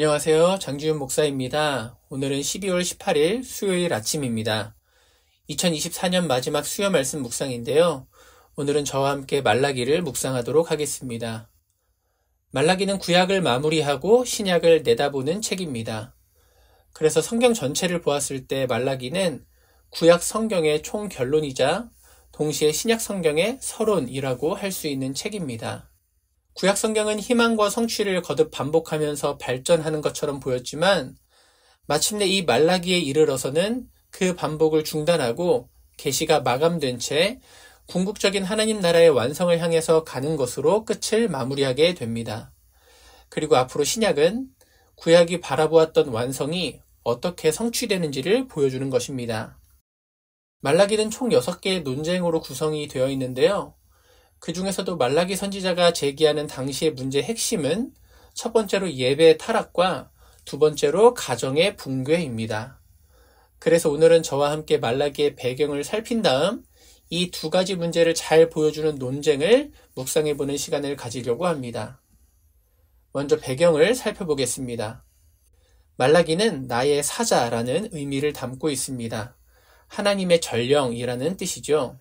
안녕하세요. 장지훈 목사입니다. 오늘은 12월 18일 수요일 아침입니다. 2024년 마지막 수요 말씀 묵상인데요. 오늘은 저와 함께 말라기를 묵상하도록 하겠습니다. 말라기는 구약을 마무리하고 신약을 내다보는 책입니다. 그래서 성경 전체를 보았을 때 말라기는 구약 성경의 총결론이자 동시에 신약 성경의 서론이라고 할 수 있는 책입니다. 구약 성경은 희망과 성취를 거듭 반복하면서 발전하는 것처럼 보였지만 마침내 이 말라기에 이르러서는 그 반복을 중단하고 계시가 마감된 채 궁극적인 하나님 나라의 완성을 향해서 가는 것으로 끝을 마무리하게 됩니다. 그리고 앞으로 신약은 구약이 바라보았던 완성이 어떻게 성취되는지를 보여주는 것입니다. 말라기는 총 6개의 논쟁으로 구성이 되어 있는데요. 그 중에서도 말라기 선지자가 제기하는 당시의 문제의 핵심은 첫 번째로 예배의 타락과 두 번째로 가정의 붕괴입니다. 그래서 오늘은 저와 함께 말라기의 배경을 살핀 다음 이 두 가지 문제를 잘 보여주는 논쟁을 묵상해보는 시간을 가지려고 합니다. 먼저 배경을 살펴보겠습니다. 말라기는 나의 사자라는 의미를 담고 있습니다. 하나님의 전령이라는 뜻이죠.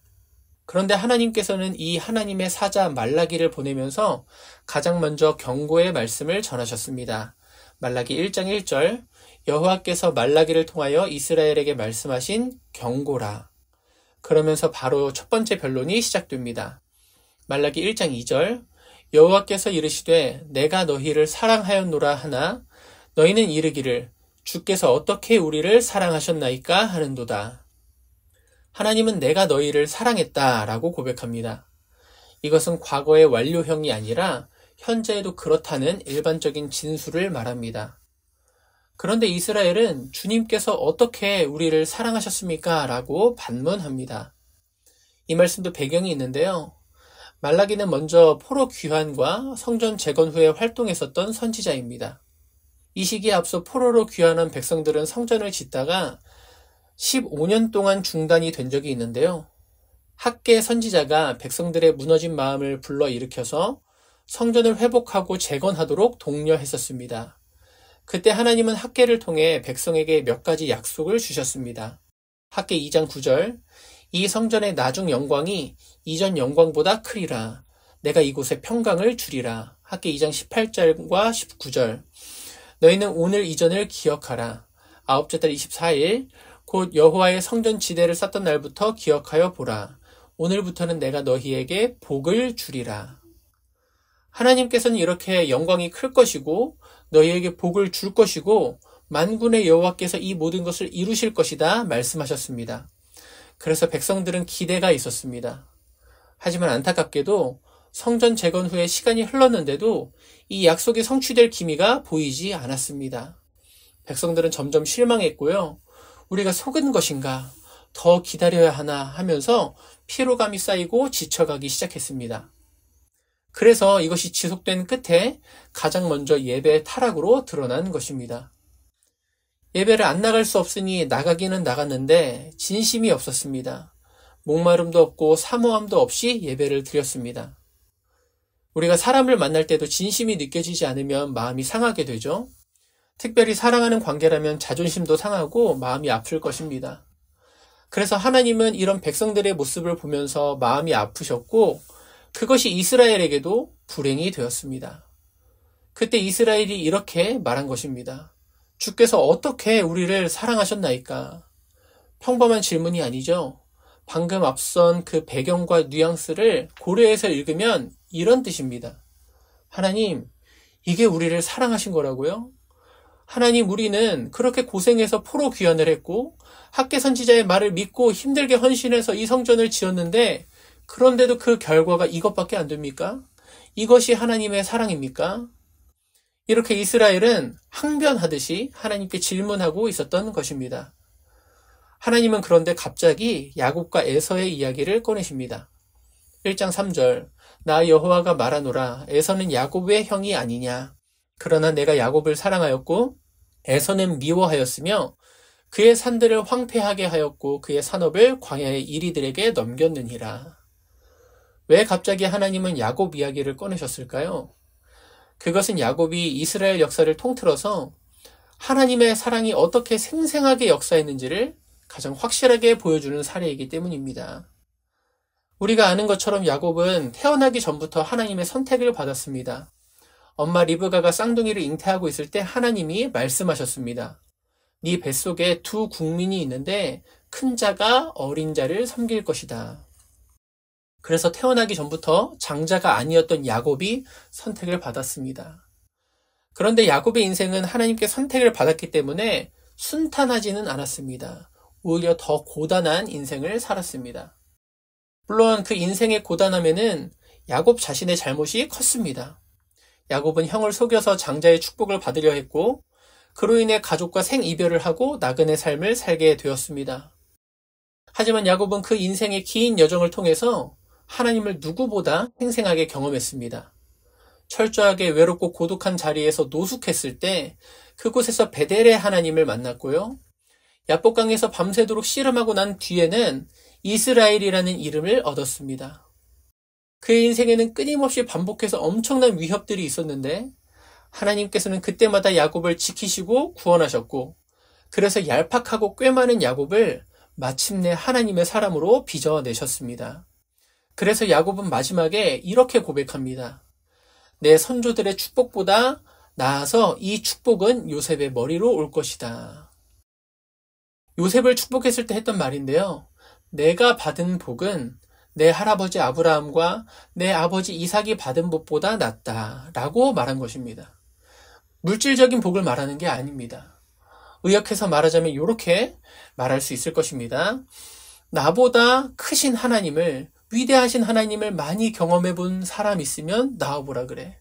그런데 하나님께서는 이 하나님의 사자 말라기를 보내면서 가장 먼저 경고의 말씀을 전하셨습니다. 말라기 1장 1절 여호와께서 말라기를 통하여 이스라엘에게 말씀하신 경고라. 그러면서 바로 첫 번째 변론이 시작됩니다. 말라기 1장 2절 여호와께서 이르시되 내가 너희를 사랑하였노라 하나 너희는 이르기를 주께서 어떻게 우리를 사랑하셨나이까 하는도다. 하나님은 내가 너희를 사랑했다라고 고백합니다. 이것은 과거의 완료형이 아니라 현재에도 그렇다는 일반적인 진술을 말합니다. 그런데 이스라엘은 주님께서 어떻게 우리를 사랑하셨습니까? 라고 반문합니다. 이 말씀도 배경이 있는데요. 말라기는 먼저 포로 귀환과 성전 재건 후에 활동했었던 선지자입니다. 이 시기에 앞서 포로로 귀환한 백성들은 성전을 짓다가 15년 동안 중단이 된 적이 있는데요. 학계 선지자가 백성들의 무너진 마음을 불러일으켜서 성전을 회복하고 재건하도록 독려했었습니다. 그때 하나님은 학계를 통해 백성에게 몇 가지 약속을 주셨습니다. 학계 2장 9절 이 성전의 나중 영광이 이전 영광보다 크리라. 내가 이곳에 평강을 주리라. 학계 2장 18절과 19절 너희는 오늘 이전을 기억하라. 아홉째 달 24일 곧 여호와의 성전 지대를 쌓던 날부터 기억하여 보라. 오늘부터는 내가 너희에게 복을 주리라. 하나님께서는 이렇게 영광이 클 것이고 너희에게 복을 줄 것이고 만군의 여호와께서 이 모든 것을 이루실 것이다 말씀하셨습니다. 그래서 백성들은 기대가 있었습니다. 하지만 안타깝게도 성전 재건 후에 시간이 흘렀는데도 이 약속이 성취될 기미가 보이지 않았습니다. 백성들은 점점 실망했고요. 우리가 속은 것인가? 더 기다려야 하나 하면서 피로감이 쌓이고 지쳐가기 시작했습니다. 그래서 이것이 지속된 끝에 가장 먼저 예배의 타락으로 드러난 것입니다. 예배를 안 나갈 수 없으니 나가기는 나갔는데 진심이 없었습니다. 목마름도 없고 사모함도 없이 예배를 드렸습니다. 우리가 사람을 만날 때도 진심이 느껴지지 않으면 마음이 상하게 되죠. 특별히 사랑하는 관계라면 자존심도 상하고 마음이 아플 것입니다. 그래서 하나님은 이런 백성들의 모습을 보면서 마음이 아프셨고 그것이 이스라엘에게도 불행이 되었습니다. 그때 이스라엘이 이렇게 말한 것입니다. 주께서 어떻게 우리를 사랑하셨나이까? 평범한 질문이 아니죠. 방금 앞선 그 배경과 뉘앙스를 고려해서 읽으면 이런 뜻입니다. 하나님, 이게 우리를 사랑하신 거라고요? 하나님, 우리는 그렇게 고생해서 포로 귀환을 했고 학계 선지자의 말을 믿고 힘들게 헌신해서 이 성전을 지었는데 그런데도 그 결과가 이것밖에 안 됩니까? 이것이 하나님의 사랑입니까? 이렇게 이스라엘은 항변하듯이 하나님께 질문하고 있었던 것입니다. 하나님은 그런데 갑자기 야곱과 에서의 이야기를 꺼내십니다. 1장 3절 나 여호와가 말하노라 에서는 야곱의 형이 아니냐. 그러나 내가 야곱을 사랑하였고 에서는 미워하였으며 그의 산들을 황폐하게 하였고 그의 산업을 광야의 이리들에게 넘겼느니라. 왜 갑자기 하나님은 야곱 이야기를 꺼내셨을까요? 그것은 야곱이 이스라엘 역사를 통틀어서 하나님의 사랑이 어떻게 생생하게 역사했는지를 가장 확실하게 보여주는 사례이기 때문입니다. 우리가 아는 것처럼 야곱은 태어나기 전부터 하나님의 선택을 받았습니다. 엄마 리브가가 쌍둥이를 잉태하고 있을 때 하나님이 말씀하셨습니다. 네 뱃속에 두 국민이 있는데 큰 자가 어린 자를 섬길 것이다. 그래서 태어나기 전부터 장자가 아니었던 야곱이 선택을 받았습니다. 그런데 야곱의 인생은 하나님께 선택을 받았기 때문에 순탄하지는 않았습니다. 오히려 더 고단한 인생을 살았습니다. 물론 그 인생의 고단함에는 야곱 자신의 잘못이 컸습니다. 야곱은 형을 속여서 장자의 축복을 받으려 했고 그로 인해 가족과 생이별을 하고 나그네 삶을 살게 되었습니다. 하지만 야곱은 그 인생의 긴 여정을 통해서 하나님을 누구보다 생생하게 경험했습니다. 철저하게 외롭고 고독한 자리에서 노숙했을 때 그곳에서 베델의 하나님을 만났고요. 야복강에서 밤새도록 씨름하고 난 뒤에는 이스라엘이라는 이름을 얻었습니다. 그의 인생에는 끊임없이 반복해서 엄청난 위협들이 있었는데 하나님께서는 그때마다 야곱을 지키시고 구원하셨고 그래서 얄팍하고 꽤 많은 야곱을 마침내 하나님의 사람으로 빚어내셨습니다. 그래서 야곱은 마지막에 이렇게 고백합니다. 내 선조들의 축복보다 나아서 이 축복은 요셉의 머리로 올 것이다. 요셉을 축복했을 때 했던 말인데요. 내가 받은 복은 내 할아버지 아브라함과 내 아버지 이삭이 받은 복보다 낫다 라고 말한 것입니다. 물질적인 복을 말하는 게 아닙니다. 의역해서 말하자면 이렇게 말할 수 있을 것입니다. 나보다 크신 하나님을, 위대하신 하나님을 많이 경험해 본 사람 있으면 나와보라 그래.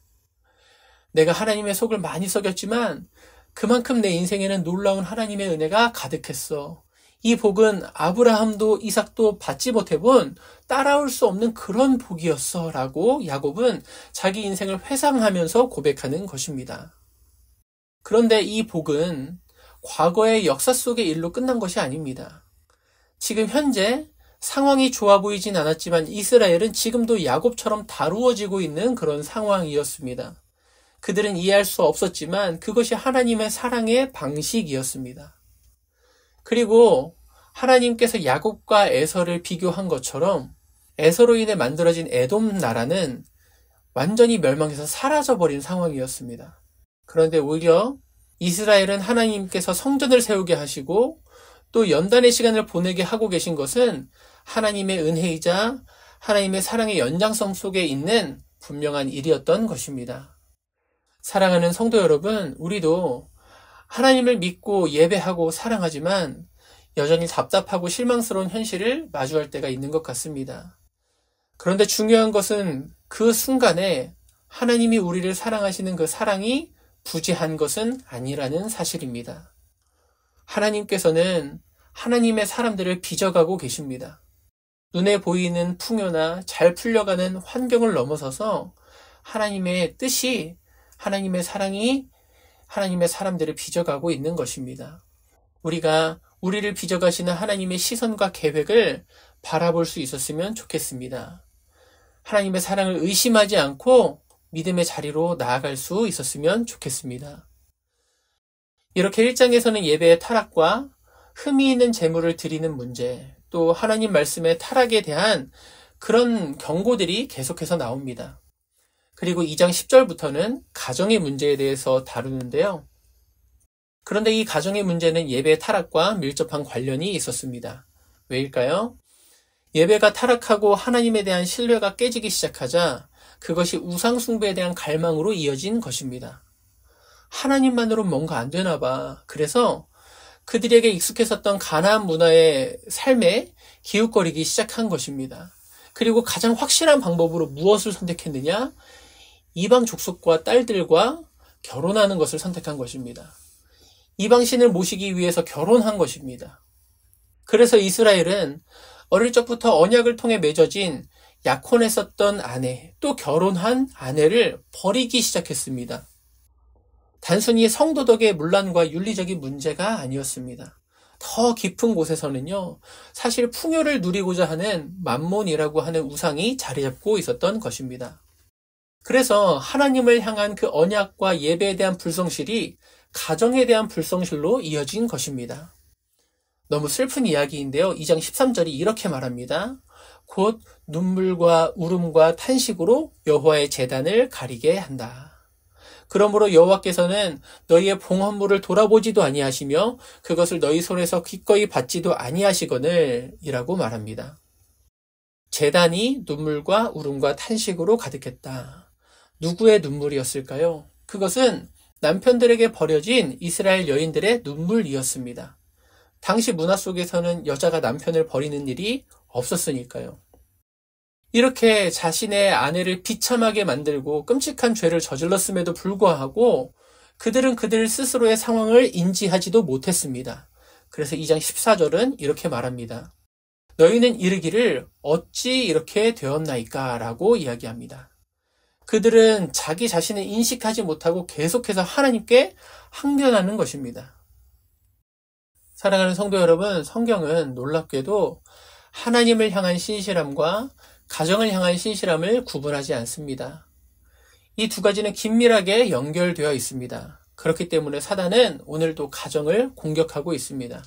내가 하나님의 속을 많이 썩였지만 그만큼 내 인생에는 놀라운 하나님의 은혜가 가득했어. 이 복은 아브라함도 이삭도 받지 못해본 따라올 수 없는 그런 복이었어 라고 야곱은 자기 인생을 회상하면서 고백하는 것입니다. 그런데 이 복은 과거의 역사 속의 일로 끝난 것이 아닙니다. 지금 현재 상황이 좋아 보이진 않았지만 이스라엘은 지금도 야곱처럼 다루어지고 있는 그런 상황이었습니다. 그들은 이해할 수 없었지만 그것이 하나님의 사랑의 방식이었습니다. 그리고 하나님께서 야곱과 에서를 비교한 것처럼 에서로 인해 만들어진 에돔 나라는 완전히 멸망해서 사라져버린 상황이었습니다. 그런데 오히려 이스라엘은 하나님께서 성전을 세우게 하시고 또 연단의 시간을 보내게 하고 계신 것은 하나님의 은혜이자 하나님의 사랑의 연장성 속에 있는 분명한 일이었던 것입니다. 사랑하는 성도 여러분, 우리도 하나님을 믿고 예배하고 사랑하지만 여전히 답답하고 실망스러운 현실을 마주할 때가 있는 것 같습니다. 그런데 중요한 것은 그 순간에 하나님이 우리를 사랑하시는 그 사랑이 부재한 것은 아니라는 사실입니다. 하나님께서는 하나님의 사람들을 빚어가고 계십니다. 눈에 보이는 풍요나 잘 풀려가는 환경을 넘어서서 하나님의 뜻이, 하나님의 사랑이 하나님의 사람들을 빚어가고 있는 것입니다. 우리가 우리를 빚어가시는 하나님의 시선과 계획을 바라볼 수 있었으면 좋겠습니다. 하나님의 사랑을 의심하지 않고 믿음의 자리로 나아갈 수 있었으면 좋겠습니다. 이렇게 1장에서는 예배의 타락과 흠이 있는 제물을 드리는 문제, 또 하나님 말씀의 타락에 대한 그런 경고들이 계속해서 나옵니다. 그리고 2장 10절부터는 가정의 문제에 대해서 다루는데요. 그런데 이 가정의 문제는 예배의 타락과 밀접한 관련이 있었습니다. 왜일까요? 예배가 타락하고 하나님에 대한 신뢰가 깨지기 시작하자 그것이 우상숭배에 대한 갈망으로 이어진 것입니다. 하나님만으로 뭔가 안 되나 봐. 그래서 그들에게 익숙했었던 가나안 문화의 삶에 기웃거리기 시작한 것입니다. 그리고 가장 확실한 방법으로 무엇을 선택했느냐? 이방 족속과 딸들과 결혼하는 것을 선택한 것입니다. 이방신을 모시기 위해서 결혼한 것입니다. 그래서 이스라엘은 어릴 적부터 언약을 통해 맺어진 약혼했었던 아내, 또 결혼한 아내를 버리기 시작했습니다. 단순히 성도덕의 문란과 윤리적인 문제가 아니었습니다. 더 깊은 곳에서는요, 사실 풍요를 누리고자 하는 맘몬이라고 하는 우상이 자리 잡고 있었던 것입니다. 그래서 하나님을 향한 그 언약과 예배에 대한 불성실이 가정에 대한 불성실로 이어진 것입니다. 너무 슬픈 이야기인데요. 2장 13절이 이렇게 말합니다. 곧 눈물과 울음과 탄식으로 여호와의 제단을 가리게 한다. 그러므로 여호와께서는 너희의 봉헌물을 돌아보지도 아니하시며 그것을 너희 손에서 기꺼이 받지도 아니하시거늘 이라고 말합니다. 제단이 눈물과 울음과 탄식으로 가득했다. 누구의 눈물이었을까요? 그것은 남편들에게 버려진 이스라엘 여인들의 눈물이었습니다. 당시 문화 속에서는 여자가 남편을 버리는 일이 없었으니까요. 이렇게 자신의 아내를 비참하게 만들고 끔찍한 죄를 저질렀음에도 불구하고 그들은 그들 스스로의 상황을 인지하지도 못했습니다. 그래서 2장 14절은 이렇게 말합니다. 너희는 이르기를 어찌 이렇게 되었나이까 라고 이야기합니다. 그들은 자기 자신을 인식하지 못하고 계속해서 하나님께 항변하는 것입니다. 사랑하는 성도 여러분, 성경은 놀랍게도 하나님을 향한 신실함과 가정을 향한 신실함을 구분하지 않습니다. 이 두 가지는 긴밀하게 연결되어 있습니다. 그렇기 때문에 사단은 오늘도 가정을 공격하고 있습니다.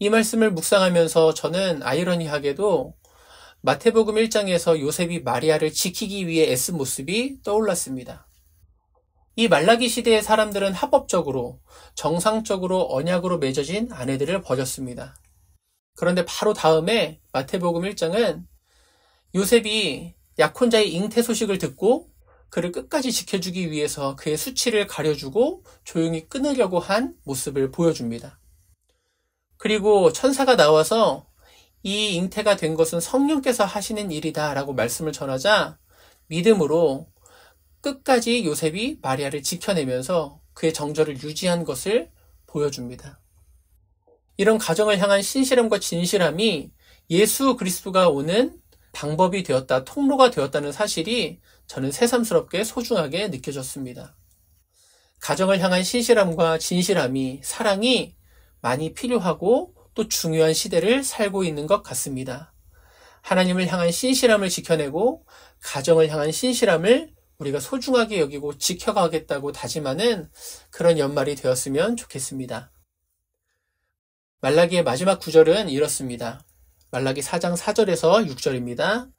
이 말씀을 묵상하면서 저는 아이러니하게도 마태복음 1장에서 요셉이 마리아를 지키기 위해 애쓴 모습이 떠올랐습니다. 이 말라기 시대의 사람들은 합법적으로 정상적으로 언약으로 맺어진 아내들을 버렸습니다. 그런데 바로 다음에 마태복음 1장은 요셉이 약혼자의 잉태 소식을 듣고 그를 끝까지 지켜주기 위해서 그의 수치를 가려주고 조용히 끊으려고 한 모습을 보여줍니다. 그리고 천사가 나와서 이 잉태가 된 것은 성령께서 하시는 일이다 라고 말씀을 전하자 믿음으로 끝까지 요셉이 마리아를 지켜내면서 그의 정절을 유지한 것을 보여줍니다. 이런 가정을 향한 신실함과 진실함이 예수 그리스도가 오는 방법이 되었다, 통로가 되었다는 사실이 저는 새삼스럽게 소중하게 느껴졌습니다. 가정을 향한 신실함과 진실함이, 사랑이 많이 필요하고 또 중요한 시대를 살고 있는 것 같습니다. 하나님을 향한 신실함을 지켜내고 가정을 향한 신실함을 우리가 소중하게 여기고 지켜가겠다고 다짐하는 그런 연말이 되었으면 좋겠습니다. 말라기의 마지막 구절은 이렇습니다. 말라기 4장 4절에서 6절입니다.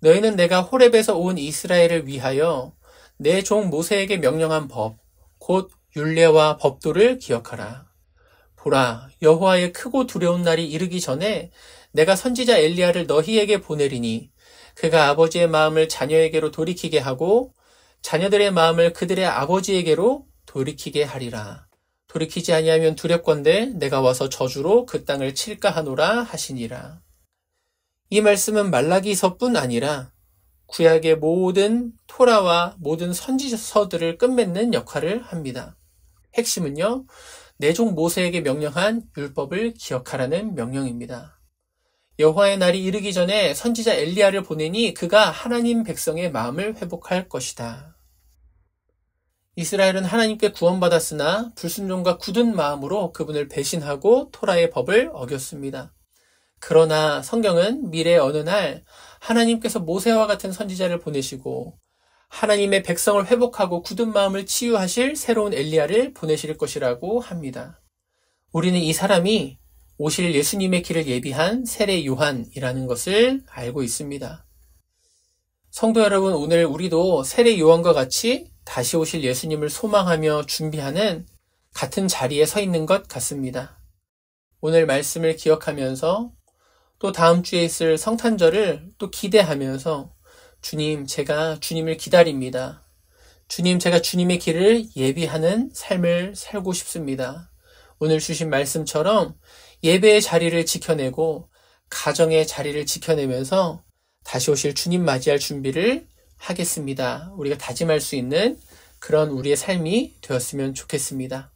너희는 내가 호렙에서 온 이스라엘을 위하여 내 종 모세에게 명령한 법, 곧 율례와 법도를 기억하라. 보라, 여호와의 크고 두려운 날이 이르기 전에 내가 선지자 엘리야를 너희에게 보내리니 그가 아버지의 마음을 자녀에게로 돌이키게 하고 자녀들의 마음을 그들의 아버지에게로 돌이키게 하리라. 돌이키지 아니하면 두렵건대 내가 와서 저주로 그 땅을 칠까 하노라 하시니라. 이 말씀은 말라기서뿐 아니라 구약의 모든 토라와 모든 선지서들을 끝맺는 역할을 합니다. 핵심은요, 내 종 모세에게 명령한 율법을 기억하라는 명령입니다. 여호와의 날이 이르기 전에 선지자 엘리야를 보내니 그가 하나님 백성의 마음을 회복할 것이다. 이스라엘은 하나님께 구원받았으나 불순종과 굳은 마음으로 그분을 배신하고 토라의 법을 어겼습니다. 그러나 성경은 미래의 어느 날 하나님께서 모세와 같은 선지자를 보내시고 하나님의 백성을 회복하고 굳은 마음을 치유하실 새로운 엘리야를 보내실 것이라고 합니다. 우리는 이 사람이 오실 예수님의 길을 예비한 세례 요한이라는 것을 알고 있습니다. 성도 여러분, 오늘 우리도 세례 요한과 같이 다시 오실 예수님을 소망하며 준비하는 같은 자리에 서 있는 것 같습니다. 오늘 말씀을 기억하면서 또 다음 주에 있을 성탄절을 또 기대하면서 주님, 제가 주님을 기다립니다. 주님, 제가 주님의 길을 예비하는 삶을 살고 싶습니다. 오늘 주신 말씀처럼 예배의 자리를 지켜내고 가정의 자리를 지켜내면서 다시 오실 주님 맞이할 준비를 하겠습니다. 우리가 다짐할 수 있는 그런 우리의 삶이 되었으면 좋겠습니다.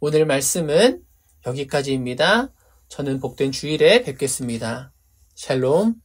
오늘 말씀은 여기까지입니다. 저는 복된 주일에 뵙겠습니다. 샬롬.